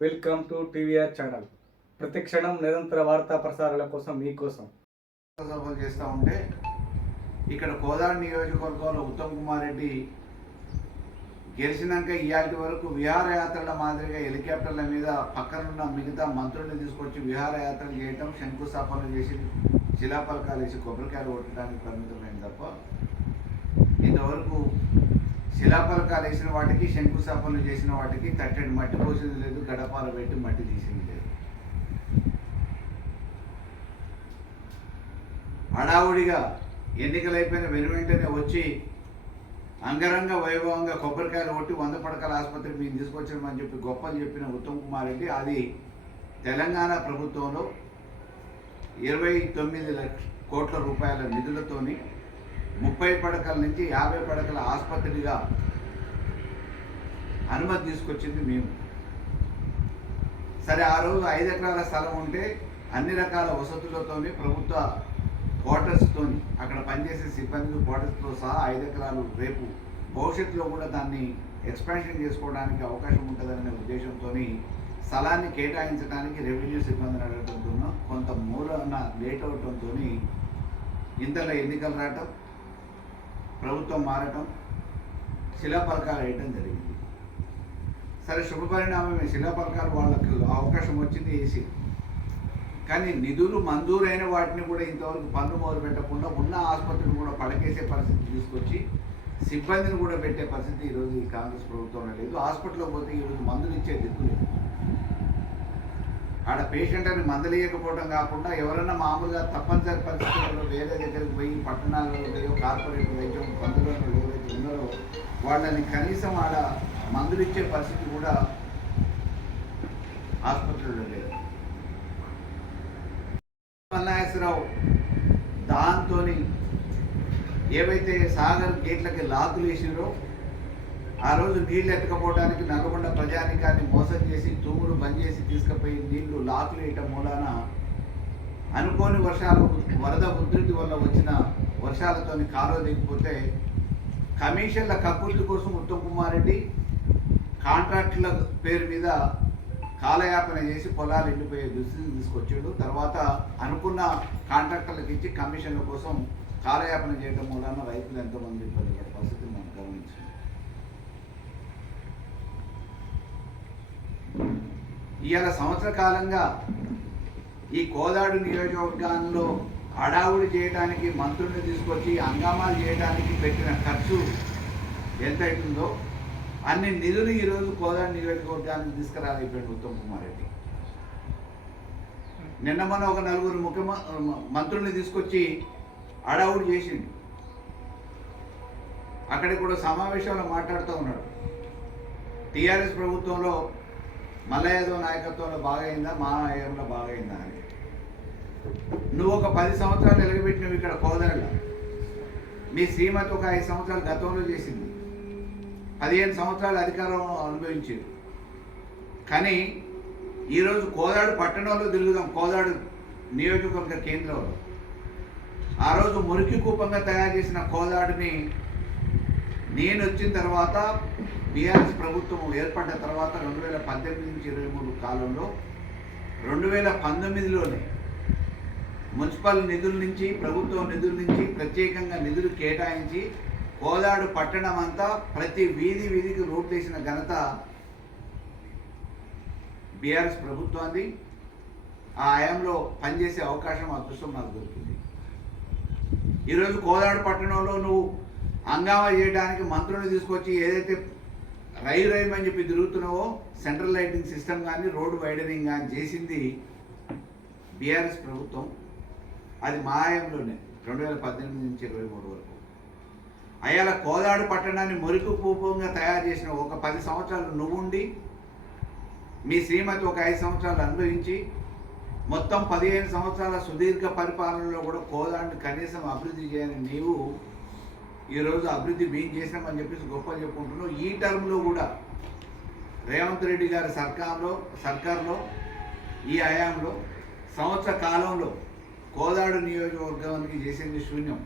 Welcome to TVR channel. ప్రతి క్షణం నిరంతర వార్తా ప్రసారాల కోసం మీకోసం సభలు చేస్తూ ఉంటే ఇక్కడ కోదాడు నియోజకవర్గంలో ఉత్తమ్ కుమార్ రెడ్డి గెలిచినాక ఇవాటి వరకు విహారయాత్రల మాదిరిగా హెలికాప్టర్ల మీద పక్కనున్న మిగతా మంత్రుల్ని తీసుకొచ్చి విహారయాత్రలు చేయటం శంకుస్థాపనలు చేసి శిలాపలకాలు వేసి కొబ్బరికాయలు కొట్టడానికి పరిమితమైంది తప్ప ఇంతవరకు శిలాఫలకాలు వేసిన వాటికి శంకుస్థాపనలు చేసిన వాటికి తట్టడి మట్టి పోసింది లేదు గడపాలు పెట్టి మట్టి తీసింది లేదు. హడావుడిగా ఎన్నికలైపోయిన అయిపోయిన వెను వెంటనే వచ్చి అంగరంగ వైభవంగా కొబ్బరికాయలు కొట్టి వంద పడకల ఆసుపత్రి మేము తీసుకొచ్చామని చెప్పి గొప్పలు చెప్పిన ఉత్తమ్ కుమార్ రెడ్డి అది తెలంగాణ ప్రభుత్వంలో ఇరవై తొమ్మిది లక్ష కోట్ల రూపాయల నిధులతోని ముప్పై పడకల నుంచి యాభై పడకల ఆసుపత్రిగా అనుమతి తీసుకొచ్చింది మేము. సరే ఆ రోజు ఐదు ఎకరాల స్థలం ఉంటే అన్ని రకాల వసతులతోని ప్రభుత్వ క్వార్టర్స్తోని అక్కడ పనిచేసే సిబ్బంది క్వార్టర్స్తో సహా ఐదు ఎకరాలు రేపు భవిష్యత్తులో కూడా దాన్ని ఎక్స్పాన్షన్ చేసుకోవడానికి అవకాశం ఉంటుందనే ఉద్దేశంతో స్థలాన్ని కేటాయించడానికి రెవెన్యూ సిబ్బందిని అడగడంతో కొంత మూలన లేట్ అవడంతో ఇంతలో ఎన్నికలు రావటం ప్రభుత్వం మారటం శిలాపలకాలు వేయటం జరిగింది. సరే శుభపరిణామమే. శిలాపలకాలు వాళ్ళకు అవకాశం వచ్చింది వేసి కానీ నిధులు మంజూరైన వాటిని కూడా ఇంతవరకు పన్ను మొదలు పెట్టకుండా ఉన్న ఆసుపత్రిని కూడా పడకేసే పరిస్థితి తీసుకొచ్చి సిబ్బందిని కూడా పెట్టే పరిస్థితి ఈరోజు ఈ కాంగ్రెస్ ప్రభుత్వంలో లేదు. హాస్పిటల్లో పోతే ఈరోజు మందులు ఇచ్చే దిక్కు లేదు. ఆడ పేషెంట్ అని మందలేయకపోవడం కాకుండా ఎవరైనా మామూలుగా తప్పనిసరి పరిస్థితుల్లో వేరే దగ్గరికి పోయి పట్టణాల్లో లేదో కార్పొరేట్ వైద్యం పందులో ఎవరైతే ఉన్నారో వాళ్ళని కనీసం ఆడ మందులు ఇచ్చే పరిస్థితి కూడా ఆసుపత్రిలో లేదు. మల్లాయసరావు దాంతో ఏవైతే సాగర్ గేట్లకి లాకులు వేసినారో ఆ రోజు నీళ్ళు ఎత్తకపోవడానికి నల్గొండ ప్రజానికాన్ని మోసం చేసి తూములు బంద్ చేసి తీసుకుపోయి నీళ్ళు లాకులు వేయటం మూలాన అనుకోని వర్షాలు వరద ఉధృతి వల్ల వచ్చిన వర్షాలతోని కాలువ దిగిపోతే కమిషన్ల కక్కుర్తి కోసం ఉత్తమ్ కుమార్ రెడ్డి కాంట్రాక్టుల పేరు మీద కాలయాపన చేసి పొలాలు ఎండిపోయే దుస్థితి తీసుకొచ్చాడు. తర్వాత అనుకున్న కాంట్రాక్టర్లకు ఇచ్చి కమిషన్ల కోసం కాలయాపన చేయడం మూలాన రైతులు ఎంతోమంది పరిస్థితి పరిస్థితిని మనం గమనించాం ఇవాళ సంవత్సర కాలంగా ఈ కోదాడు నియోజకవర్గాల్లో హడావుడి చేయడానికి మంత్రుల్ని తీసుకొచ్చి హంగామాలు చేయడానికి పెట్టిన ఖర్చు ఎంత అవుతుందో అన్ని నిధులు ఈరోజు కోదాడు నియోజకవర్గానికి తీసుకురాలిపోయాడు ఉత్తమ్ కుమార్ రెడ్డి. నిన్న మన ఒక నలుగురు ముఖ్యమ మంత్రుల్ని తీసుకొచ్చి హడావుడి చేసిండు. అక్కడికి కూడా సమావేశంలో మాట్లాడుతూ ఉన్నాడు. టీఆర్ఎస్ ప్రభుత్వంలో మల్లయాదవ్ నాయకత్వంలో బాగైందా? మా హయాంలో బాగైందా అని. నువ్వు ఒక పది సంవత్సరాలు ఎలగబెట్టినవి ఇక్కడ కోదాడలో మీ శ్రీమతి ఒక ఐదు సంవత్సరాలు గతంలో చేసింది. పదిహేను సంవత్సరాలు అధికారం అనుభవించారు కానీ ఈరోజు కోదాడు పట్టణంలో తిరుగుదాం. కోదాడు నియోజకవర్గ కేంద్రంలో. ఆ రోజు మురికి కూపంగా తయారు చేసిన కోదాడుని నేను వచ్చిన తర్వాత బీఆర్ఎస్ ప్రభుత్వం ఏర్పడ్డ తర్వాత రెండు వేల పద్దెనిమిది నుంచి ఇరవై మూడు కాలంలో రెండు వేల పంతొమ్మిదిలోనే మున్సిపల్ నిధుల నుంచి ప్రభుత్వం నిధుల నుంచి ప్రత్యేకంగా నిధులు కేటాయించి కోదాడు పట్టణం అంతా ప్రతి వీధి వీధికి రోడ్ వేసిన ఘనత బీఆర్ఎస్ ప్రభుత్వాన్ని ఆ ఆయంలో పనిచేసే అవకాశం అదృష్టం నాకు దొరికింది. ఈరోజు కోదాడు పట్టణంలో నువ్వు హంగామా చేయడానికి మంత్రులను తీసుకొచ్చి ఏదైతే రైలు రైలు అని చెప్పి తిరుగుతున్నావో సెంట్రల్ లైటింగ్ సిస్టమ్ కానీ రోడ్డు వైడనింగ్ కానీ చేసింది బీఆర్ఎస్ ప్రభుత్వం. అది మాయంలోనే రెండు వేల పద్దెనిమిది నుంచి ఇరవై మూడు వరకు. అయ్యాల కోదాడు పట్టణాన్ని మురికి కూపంగా తయారు చేసిన ఒక పది సంవత్సరాలు నువ్వుండి మీ శ్రీమతి ఒక ఐదు సంవత్సరాలు అనుభవించి మొత్తం పదిహేను సంవత్సరాల సుదీర్ఘ పరిపాలనలో కూడా కోదాడిని కనీసం అభివృద్ధి చేయని నీవు ఈరోజు అభివృద్ధి మేము చేసినామని చెప్పేసి గొప్ప చెప్పుకుంటున్నాం. ఈ టర్మ్లో కూడా రేవంత్ రెడ్డి గారి సర్కార్లో సర్కార్లో ఈ హయాంలో సంవత్సర కాలంలో కోదాడు నియోజకవర్గానికి చేసింది శూన్యం.